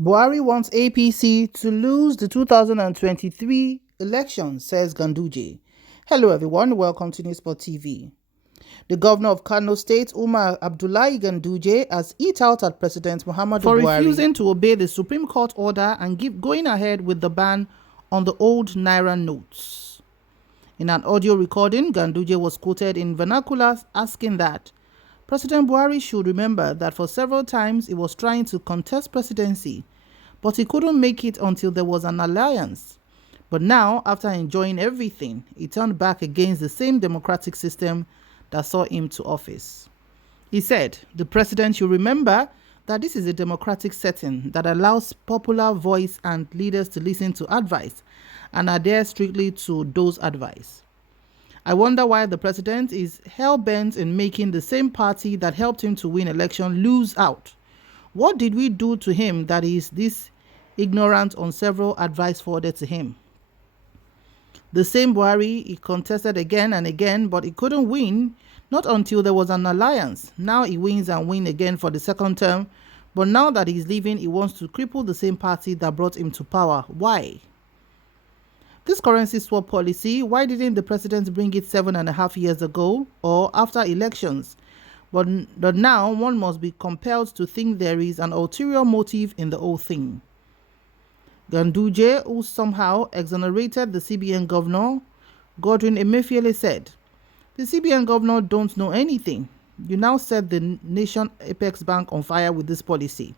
Buhari wants APC to lose the 2023 election, says Ganduje. Hello everyone, welcome to Newsport TV. The governor of Kano State, Umar Abdullahi Ganduje, has hit out at President Muhammadu Buhari for refusing to obey the Supreme Court order and going ahead with the ban on the old Naira notes. In an audio recording, Ganduje was quoted in vernacular asking that President Buhari should remember that for several times he was trying to contest presidency, but he couldn't make it until there was an alliance. But now, after enjoying everything, he turned back against the same democratic system that saw him to office. He said, the president should remember that this is a democratic setting that allows popular voice and leaders to listen to advice and adhere strictly to those advice. I wonder why the president is hell-bent in making the same party that helped him to win election lose out. What did we do to him that is this ignorant on several advice forwarded to him? The same Buhari, he contested again and again, but he couldn't win, not until there was an alliance. Now he wins and wins again for the second term, but now that he's leaving, he wants to cripple the same party that brought him to power. Why? This currency swap policy, why didn't the president bring it 7.5 years ago or after elections? But now one must be compelled to think there is an ulterior motive in the whole thing. Ganduje, who somehow exonerated the CBN governor, Godwin Emefiele, said, the CBN governor don't know anything. You now set the nation apex bank on fire with this policy.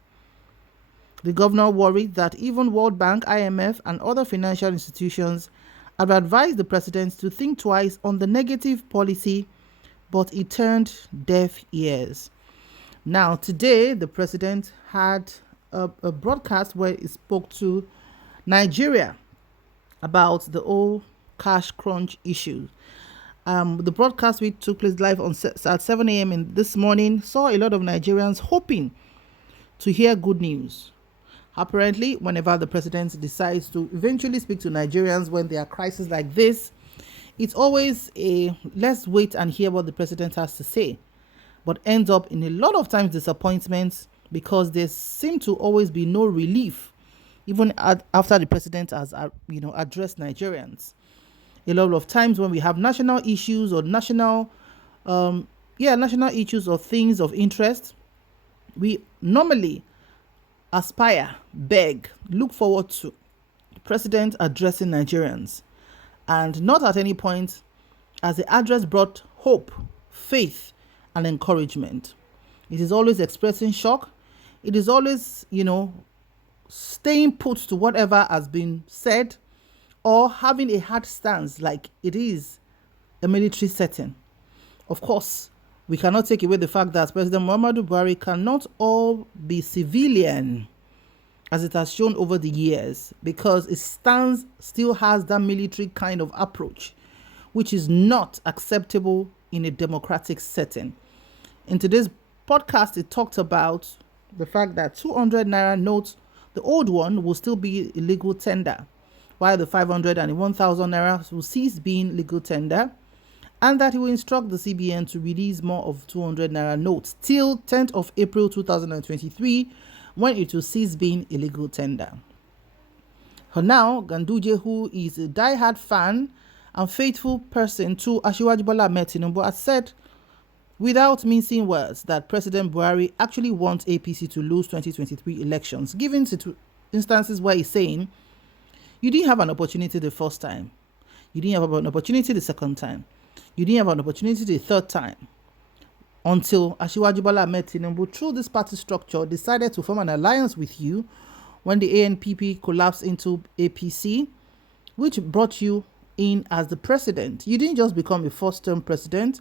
The governor worried that even World Bank, IMF, and other financial institutions have advised the president to think twice on the negative policy, but he turned deaf ears. Now, today, the president had a broadcast where he spoke to Nigeria about the whole cash crunch issue. The broadcast which took place live at 7 a.m. this morning saw a lot of Nigerians hoping to hear good news. Apparently, whenever the president decides to eventually speak to Nigerians when there are crises like this, it's always a let's wait and hear what the president has to say, but ends up in a lot of times disappointments because there seems to always be no relief, even after the president has addressed Nigerians. A lot of times when we have national issues or national issues or things of interest, we normally aspire, beg, look forward to the president addressing Nigerians. And not at any point has the address brought hope, faith, and encouragement. It is always expressing shock. It is always, staying put to whatever has been said or having a hard stance like it is a military setting. Of course, we cannot take away the fact that President Muhammadu Buhari cannot all be civilian, as it has shown over the years, because his stance still has that military kind of approach, which is not acceptable in a democratic setting. In today's podcast, it talked about the fact that 200 Naira notes, the old one, will still be illegal tender, while the 500 and the 1,000 Naira will cease being legal tender, and that he will instruct the CBN to release more of 200 Naira notes till 10th of April 2023, when it will cease being illegal tender. For now, Ganduje, who is a die-hard fan and faithful person to Asiwaju Bola Ahmed Tinubu, has said, without mincing words, that President Buhari actually wants APC to lose 2023 elections, given instances where he's saying, you didn't have an opportunity the first time, you didn't have an opportunity the second time, you didn't have an opportunity the third time, until Asiwaju Bola Ahmed Tinubu, through this party structure, decided to form an alliance with you when the ANPP collapsed into APC, which brought you in as the president. You didn't just become a first-term president,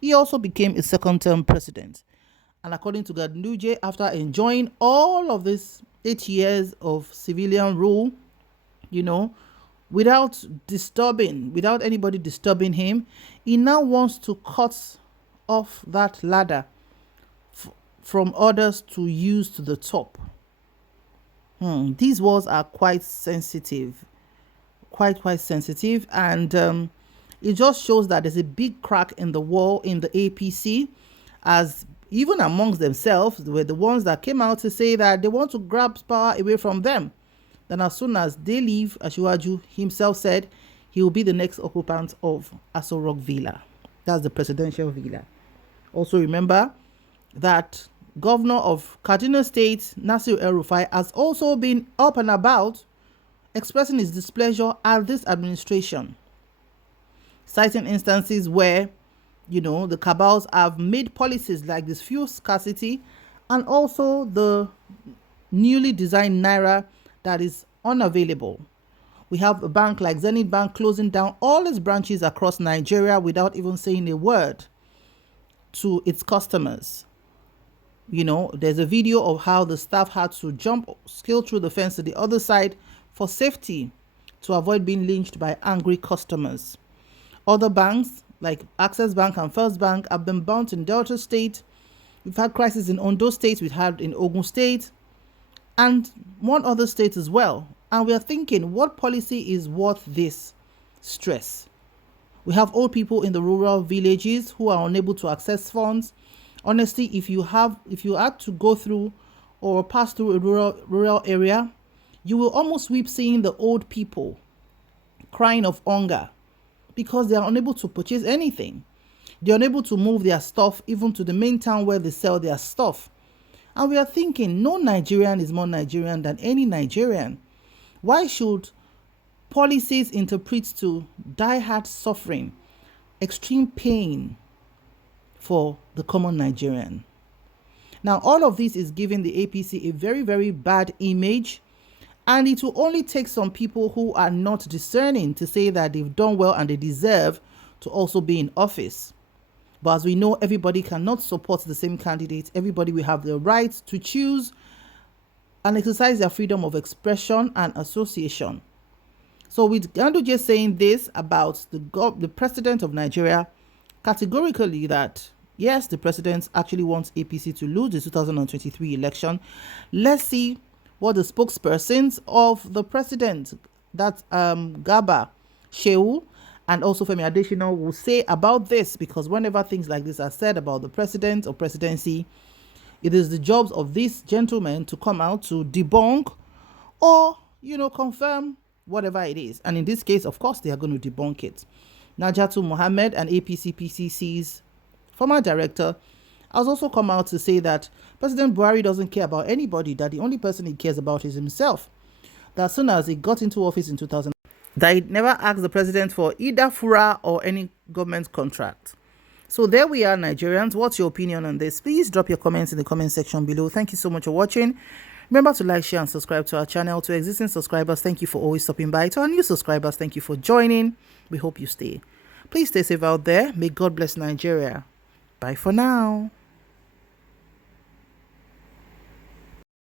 he also became a second-term president. And according to Ganduje, after enjoying all of this 8 years of civilian rule, without anybody disturbing him, he now wants to cut off that ladder from others to use to the top. These words are quite sensitive, quite sensitive, and it just shows that there's a big crack in the wall in the APC, as even amongst themselves, were the ones that came out to say that they want to grab power away from them. Then as soon as they leave, Asiwaju himself said he will be the next occupant of Aso Rock Villa. That's the presidential villa. Also remember that Governor of Kaduna State, Nasir El-Rufai, has also been up and about expressing his displeasure at this administration, citing instances where, the cabals have made policies like this fuel scarcity and also the newly designed Naira that is unavailable. We have a bank like Zenith Bank closing down all its branches across Nigeria without even saying a word to its customers. There's a video of how the staff had to scale through the fence to the other side for safety to avoid being lynched by angry customers. Other banks like Access Bank and First Bank have been burnt in Delta State. We've had crises in Ondo State, we've had in Ogun State, and one other state as well. And we are thinking, what policy is worth this stress? We have old people in the rural villages who are unable to access funds. Honestly, if you had to go through or pass through a rural area, you will almost weep seeing the old people crying of hunger because they are unable to purchase anything. They are unable to move their stuff even to the main town where they sell their stuff. And we are thinking, no Nigerian is more Nigerian than any Nigerian. Why should policies interpret to die-hard suffering, extreme pain for the common Nigerian? Now, all of this is giving the APC a very, very bad image. And it will only take some people who are not discerning to say that they've done well and they deserve to also be in office. But as we know, everybody cannot support the same candidate. Everybody will have the right to choose and exercise their freedom of expression and association. So with Ganduje saying this about the president of Nigeria, categorically that, yes, the president actually wants APC to lose the 2023 election. Let's see what the spokespersons of the president, that Garba Shehu and also Femi Adesina, will say about this, because whenever things like this are said about the president or presidency, it is the jobs of these gentlemen to come out to debunk or, confirm whatever it is. And in this case, of course, they are going to debunk it. Najatu Mohammed, an APC PCC's former director, has also come out to say that President Buhari doesn't care about anybody, that the only person he cares about is himself. That as soon as he got into office in 2000, that he never asked the president for either fura or any government contract. So there we are, Nigerians. What's your opinion on this? Please drop your comments in the comment section below. Thank you so much for watching. Remember to like, share, and subscribe to our channel. To existing subscribers, thank you for always stopping by. To our new subscribers, thank you for joining. We hope you stay. Please stay safe out there. May God bless Nigeria. Bye for now.